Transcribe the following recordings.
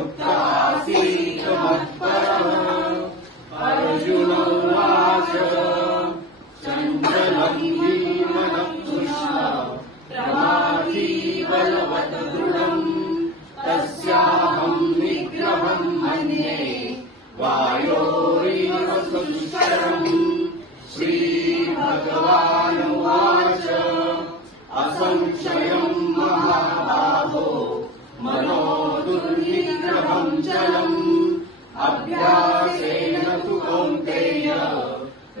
युक्त आसीत् मत्परः। अर्जुन उवाच चञ्चलं हि मनः कृष्ण प्रमाथी बलवत् दृढम् तस्याहं निग्रहं मन्ये वायोरिव सुदुष्करम्। श्रीभगवानुवाच असंशयं महाबाहो मनो दुर्निग्रहं चलम् अभ्यासेन तु कौन्तेय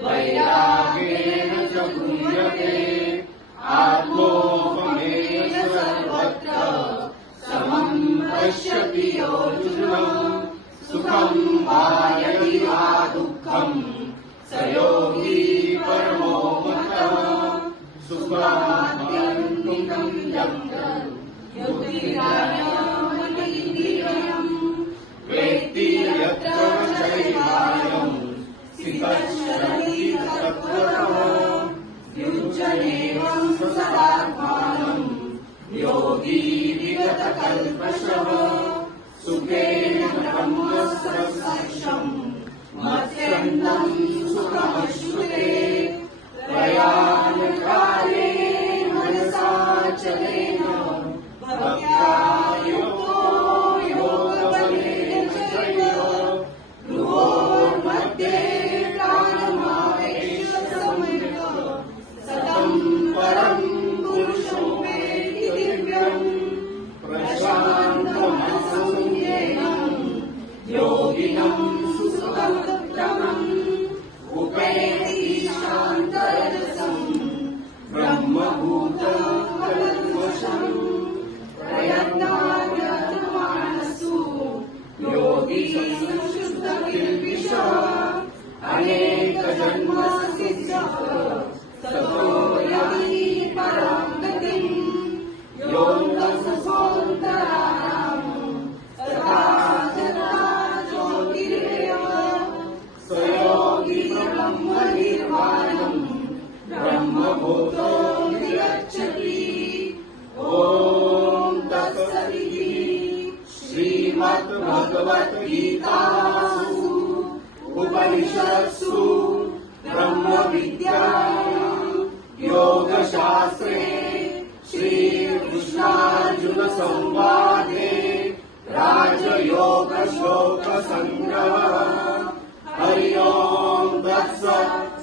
वैराग्येण च गृह्यते। आत्मोपमेय सर्वत्र समं पश्यति अर्जुन सुखं वा यदि वा दुःखं स योगी परमो मतः। सुखाद्यन्तिकं यत्तद्योगिरायमतीन्द्रियम् वेत्ति यत्र चैवायम् सितश्चरति तत्त्वतः। युज्यनेवं सदात्मानं योगी विगतकल्पशः सुखेन ब्रह्मसंस्पर्शम् मत्स्यन्तं सुखमश्नुते। प्रयाणकाले मनसाचलेन भक्त्या युक्तो योगबलेन चैव भ्रुवोर्मध्ये प्राणमावेश्य संयतः सतं परं पुरुषो वेत्ति दिव्यम्। प्रशान्तमनसं येनं योगिनं सुखमुत्तमम् उपैति शान्तरजसम् ब्रह्मभूतकल्मषम्। प्रयत्नाद्यतमानस्तु योगी शुद्धकिल्बिषः अनेकजन्मसिद्धः ततो याति परां गतिम्। योऽन्तःसोऽन्तरारामो तथा तथा ज्योतिरेव स योगी ब्रह्मनिर्वाणम् ब्रह्मभूतोऽधिगच्छति। ॐ तत्सदिति श्रीमद्भगवद्गीतासु उपनिषत्सु ब्रह्मविद्यायां योगशास्त्रे श्रीकृष्णार्जुनसंवादे राजयोगश्लोकसंग्रहः। हरि ओम् तत्सत्।